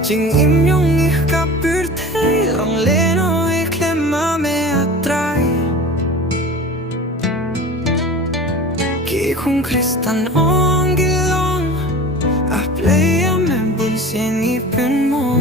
Jing imyong ikapirtay Lang leno iklema me atray Ki kung kristan ong gilong Aplaya me bunsin ipin mo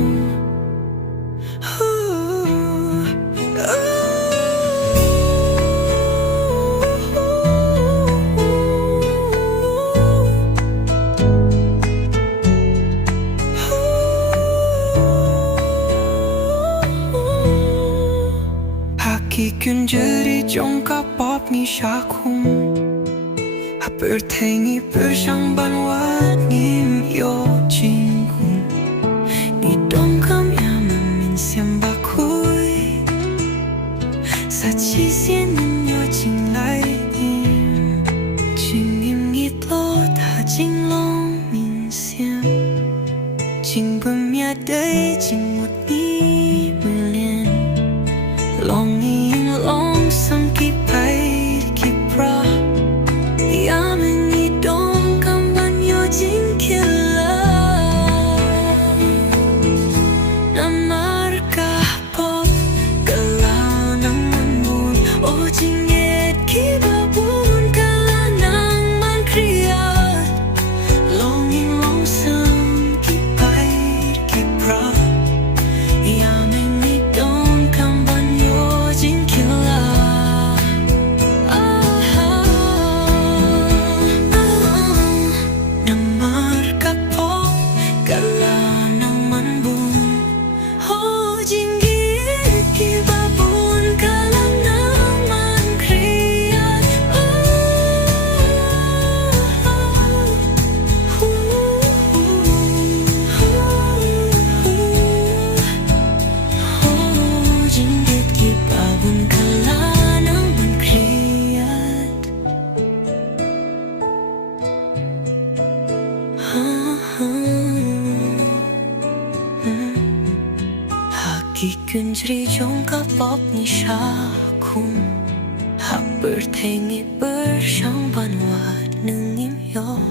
Kikünjeri jongka pop ni shakum Hapertengi pershang banwat ngim yo jingkun Ni dongkam yaman min siamba kui Sachi sienin yo jinglai im Jingim ngitlo ta jinglong min siam Jingbum ya day jingmut ni million Long some keep paid, keep bra Yaman ni dong kam ban yo jing killa Namarka pop kala nang manbun O jing et kiba bun kala nang man kriyat Long some keep paid, keep bra Yaman ni dong kam ban yo jing killa Kikünjri jongka pop ni shakum Hapertengi pershang banwat nengim yo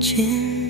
Jin